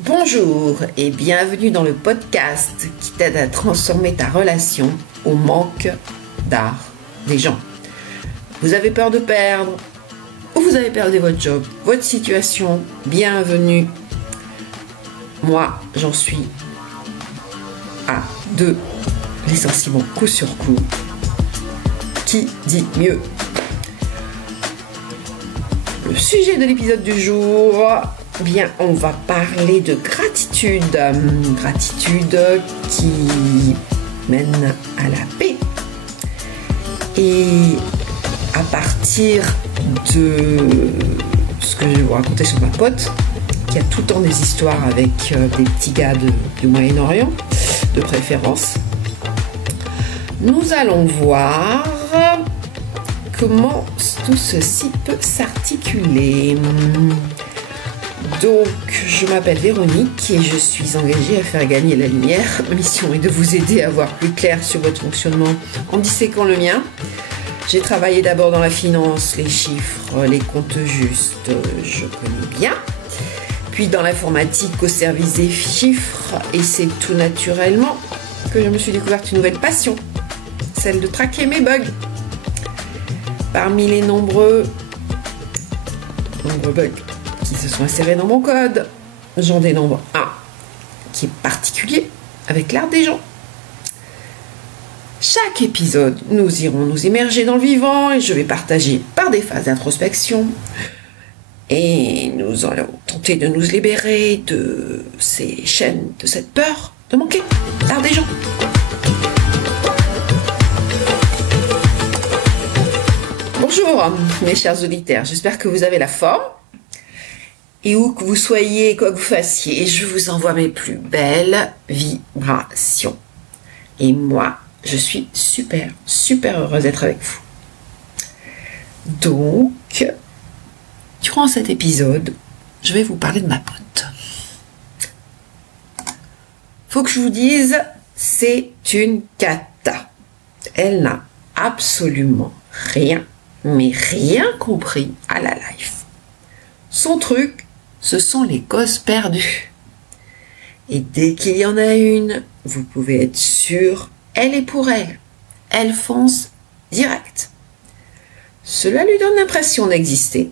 Bonjour et bienvenue dans le podcast qui t'aide à transformer ta relation au manque d'art des gens. Vous avez peur de perdre ou vous avez perdu votre job, votre situation, bienvenue. Moi, j'en suis à 2 licenciements coup sur coup. Qui dit mieux? Le sujet de l'épisode du jour, bien, on va parler de gratitude. Gratitude qui mène à la paix. Et à partir de ce que je vais vous raconter sur ma pote, qui a tout le temps des histoires avec des petits gars du Moyen-Orient, de préférence, nous allons voir comment tout ceci peut s'articuler. Donc, je m'appelle Véronique et je suis engagée à faire gagner la lumière. Ma mission est de vous aider à voir plus clair sur votre fonctionnement en disséquant le mien. J'ai travaillé d'abord dans la finance, les chiffres, les comptes justes, je connais bien. Puis dans l'informatique au service des chiffres, et c'est tout naturellement que je me suis découverte une nouvelle passion, celle de traquer mes bugs. Parmi les nombreux bugs qui se sont insérés dans mon code, j'en dénombre un qui est particulier avec l'art des gens. Chaque épisode, nous irons nous immerger dans le vivant et je vais partager par des phases d'introspection et nous allons tenter de nous libérer de ces chaînes, de cette peur de manquer l'art des gens. Bonjour mes chers auditeurs, j'espère que vous avez la forme et où que vous soyez, quoi que vous fassiez, je vous envoie mes plus belles vibrations. Et moi, je suis super heureuse d'être avec vous. Donc, durant cet épisode, je vais vous parler de ma pote. Faut que je vous dise, c'est une cata. Elle n'a absolument rien compris à la life. Son truc, ce sont les causes perdues. Et dès qu'il y en a une, vous pouvez être sûr, elle est pour elle. Elle fonce direct. Cela lui donne l'impression d'exister.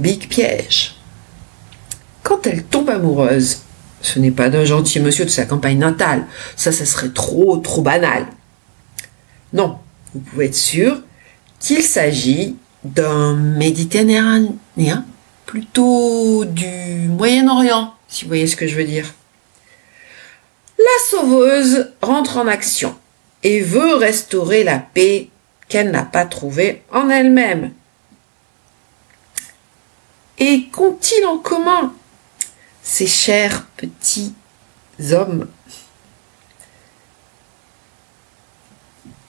Big piège. Quand elle tombe amoureuse, ce n'est pas d'un gentil monsieur de sa campagne natale. Ça serait trop banal. Non, vous pouvez être sûr qu'il s'agit d'un Méditerranéen, plutôt du Moyen-Orient, si vous voyez ce que je veux dire. La sauveuse rentre en action et veut restaurer la paix qu'elle n'a pas trouvée en elle-même. Et qu'ont-ils en commun, ces chers petits hommes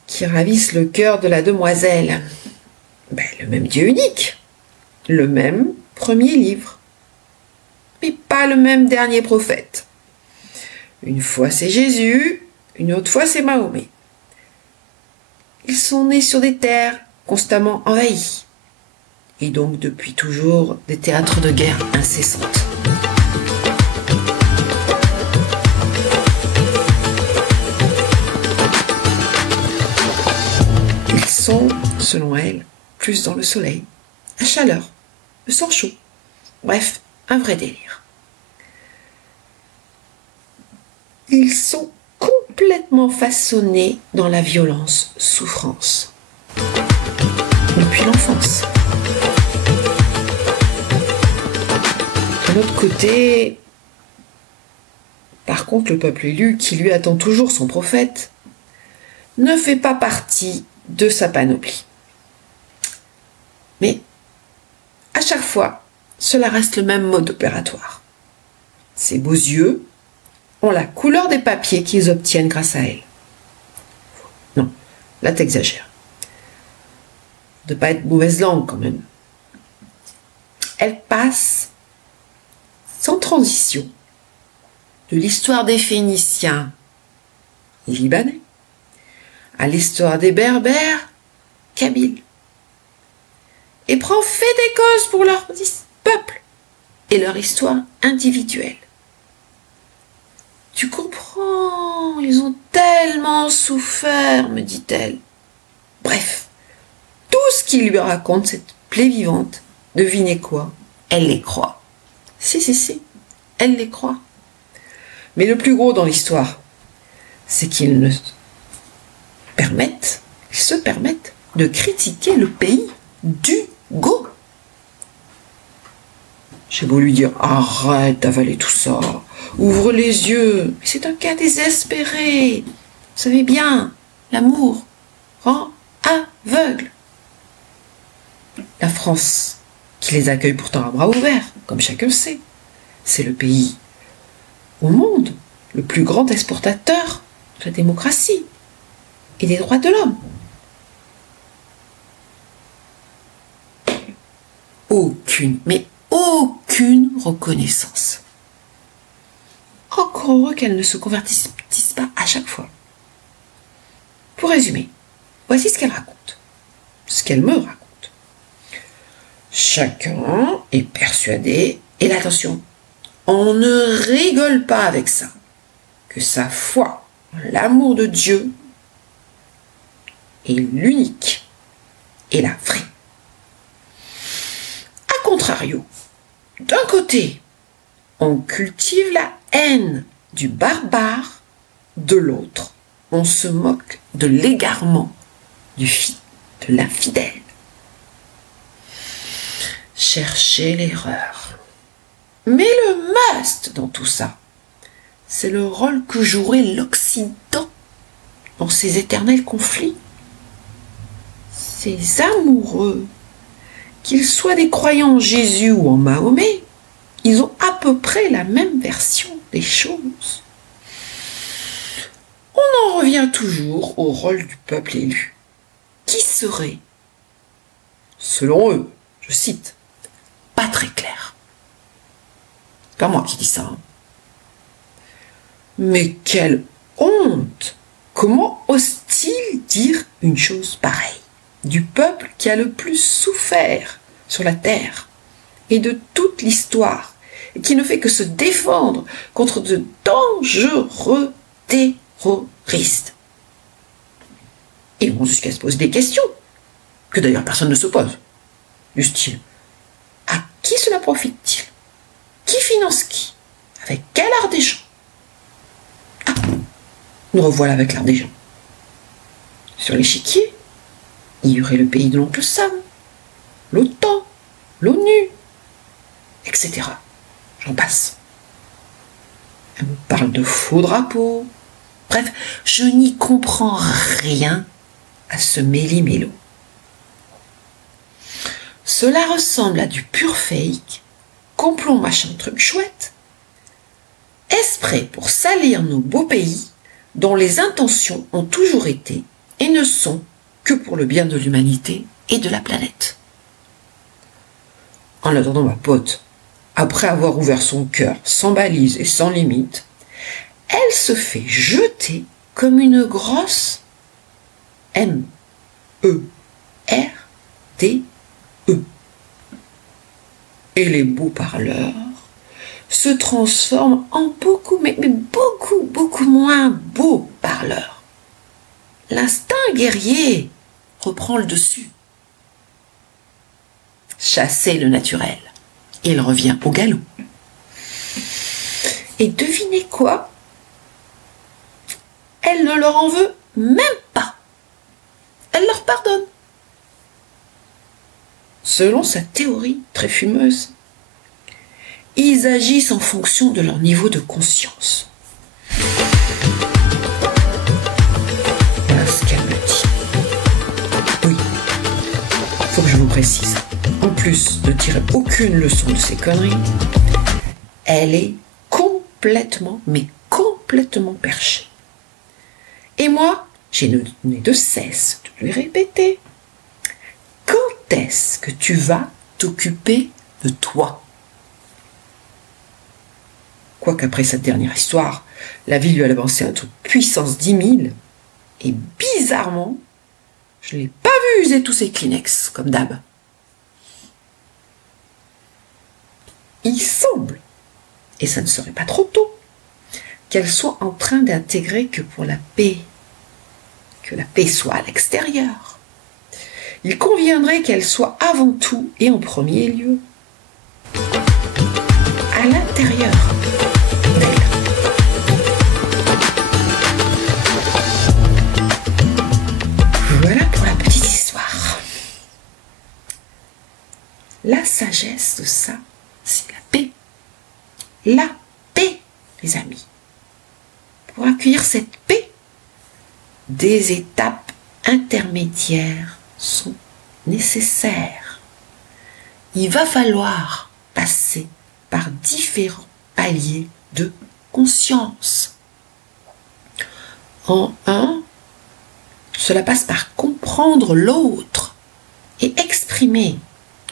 qui ravissent le cœur de la demoiselle? Le même Dieu unique, le même premier livre, mais pas le même dernier prophète. Une fois c'est Jésus, une autre fois c'est Mahomet. Ils sont nés sur des terres constamment envahies, et donc depuis toujours des théâtres de guerre incessantes. Ils sont, selon elle, plus dans le soleil, la chaleur, le sang chaud. Bref, un vrai délire. Ils sont complètement façonnés dans la violence, souffrance. Depuis l'enfance. De l'autre côté, par contre, le peuple élu, qui lui attend toujours son prophète, ne fait pas partie de sa panoplie. Mais, à chaque fois, cela reste le même mode opératoire. Ces beaux yeux ont la couleur des papiers qu'ils obtiennent grâce à elle. Non, là t'exagères. De pas être mauvaise langue quand même. Elle passe sans transition de l'histoire des Phéniciens et Libanais à l'histoire des Berbères, Kabyles, et prend fait des causes pour leur peuple. et leur histoire individuelle. Tu comprends, ils ont tellement souffert, me dit-elle. Bref, tout ce qu'il lui raconte, cette plaie vivante, devinez quoi? Elle les croit. Si, elle les croit. Mais le plus gros dans l'histoire, c'est qu'ils se permettent de critiquer le pays d'Hugo. J'ai beau lui dire, arrête d'avaler tout ça, ouvre les yeux, mais c'est un cas désespéré. Vous savez bien, l'amour rend aveugle. La France, qui les accueille pourtant à bras ouverts, comme chacun sait, c'est le pays au monde le plus grand exportateur de la démocratie et des droits de l'homme. Aucune reconnaissance. Encore heureux qu'elles ne se convertissent pas à chaque fois. Pour résumer, voici ce qu'elle raconte, ce qu'elle me raconte. Chacun est persuadé, et là, attention, on ne rigole pas avec ça, que sa foi en l'amour de Dieu est l'unique et la vraie. A contrario, d'un côté, on cultive la haine du barbare, de l'autre, on se moque de l'égarement de l'infidèle. Chercher l'erreur. Mais le must dans tout ça, c'est le rôle que jouerait l'Occident dans ces éternels conflits. Ces amoureux, qu'ils soient des croyants en Jésus ou en Mahomet, ils ont à peu près la même version des choses. On en revient toujours au rôle du peuple élu, qui serait, selon eux, je cite, pas très clair. C'est pas moi qui dis ça. Hein. Mais quelle honte! Comment ose-t-il dire une chose pareille? Du peuple qui a le plus souffert sur la terre et de toute l'histoire, et qui ne fait que se défendre contre de dangereux terroristes. Ils vont jusqu'à se poser des questions, que d'ailleurs personne ne se pose. Du style, à qui cela profite-t-il? Qui finance qui? Avec quel art des gens? Ah, nous revoilà avec l'art des gens. Sur l'échiquier, il y aurait le pays de l'oncle Sam, l'OTAN, l'ONU, etc. J'en passe. Elle me parle de faux drapeaux. Bref, je n'y comprends rien à ce méli-mélo. Cela ressemble à du pur fake, complot machin truc chouette, exprès pour salir nos beaux pays dont les intentions ont toujours été et ne sont que pour le bien de l'humanité et de la planète. En attendant, ma pote, après avoir ouvert son cœur sans balise et sans limite, elle se fait jeter comme une grosse M-E-R-D-E. Et les beaux parleurs se transforment en beaucoup, mais beaucoup moins beaux parleurs. L'instinct guerrier reprend le dessus. Chasser le naturel. Et il revient au galop. Et devinez quoi? Elle ne leur en veut même pas. Elle leur pardonne. Selon sa théorie très fumeuse, ils agissent en fonction de leur niveau de conscience. Voilà ce qu'elle me dit. Oui, il faut que je vous précise. En plus de tirer aucune leçon de ces conneries, elle est complètement perchée. Et moi, j'ai donné de cesse de lui répéter. Quand est-ce que tu vas t'occuper de toi? Quoiqu'après cette dernière histoire, la vie lui a avancé un truc puissance 10 000, et bizarrement, je ne l'ai pas vu user tous ses Kleenex, comme d'hab. il semble, et ça ne serait pas trop tôt, qu'elle soit en train d'intégrer que pour la paix, que la paix soit à l'extérieur. Il conviendrait qu'elle soit avant tout et en premier lieu à l'intérieur d'elle. Voilà pour la petite histoire. La sagesse de ça, c'est la paix. La paix, les amis. Pour accueillir cette paix, des étapes intermédiaires sont nécessaires. Il va falloir passer par différents paliers de conscience. En un, cela passe par comprendre l'autre et exprimer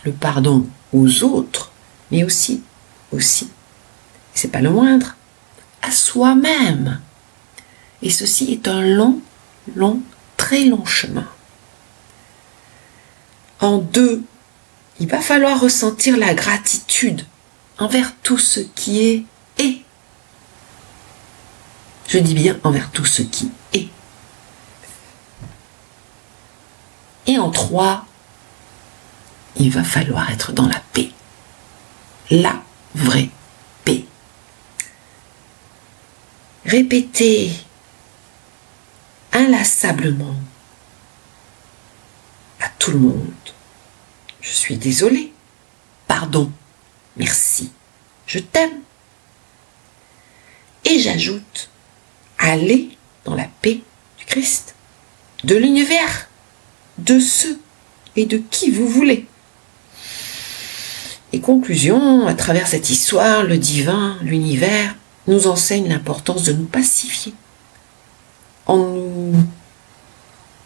le pardon aux autres, mais aussi, c'est pas le moindre, à soi-même. Et ceci est un long, très long chemin. En deux, il va falloir ressentir la gratitude envers tout ce qui est. Je dis bien envers tout ce qui est. Et en trois, il va falloir être dans la paix. La vraie paix. Répétez inlassablement à tout le monde: je suis désolé, pardon, merci, je t'aime. Et j'ajoute: allez dans la paix du Christ, de l'univers, de ceux et de qui vous voulez. Et conclusion, à travers cette histoire, le divin, l'univers, nous enseigne l'importance de nous pacifier.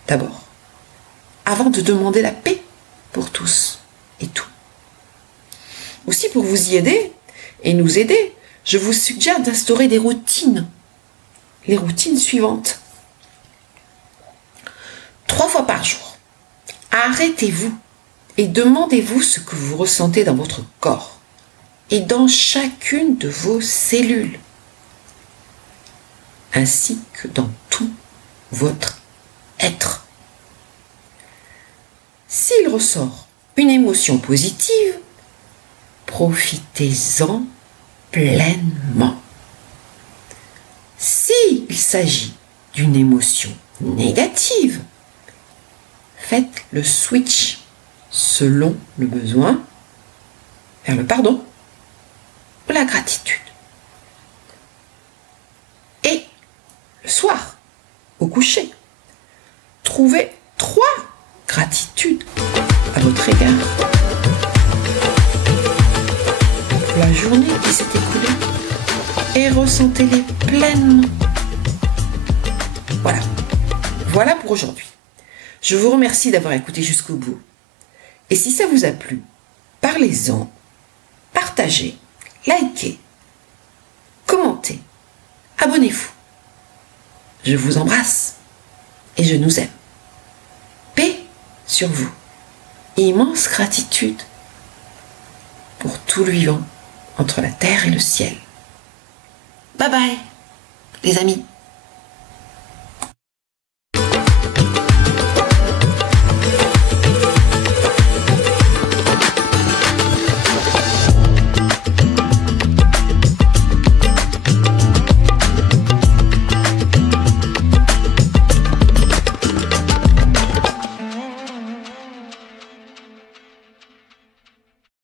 D'abord, avant de demander la paix pour tous et tout. Aussi, pour vous y aider et nous aider, je vous suggère d'instaurer des routines. Les routines suivantes. 3 fois par jour, arrêtez-vous et demandez-vous ce que vous ressentez dans votre corps et dans chacune de vos cellules, ainsi que dans tout votre être. S'il ressort une émotion positive, profitez-en pleinement. S'il s'agit d'une émotion négative, faites le switch selon le besoin vers le pardon ou la gratitude. Et le soir, au coucher, trouvez 3 gratitudes à votre égard pour la journée qui s'est écoulée et ressentez-les pleinement. Voilà pour aujourd'hui. Je vous remercie d'avoir écouté jusqu'au bout. Et si ça vous a plu, parlez-en, partagez, likez, commentez, abonnez-vous. Je vous embrasse et je nous aime. Paix sur vous. Immense gratitude pour tout le vivant entre la terre et le ciel. Bye bye, les amis.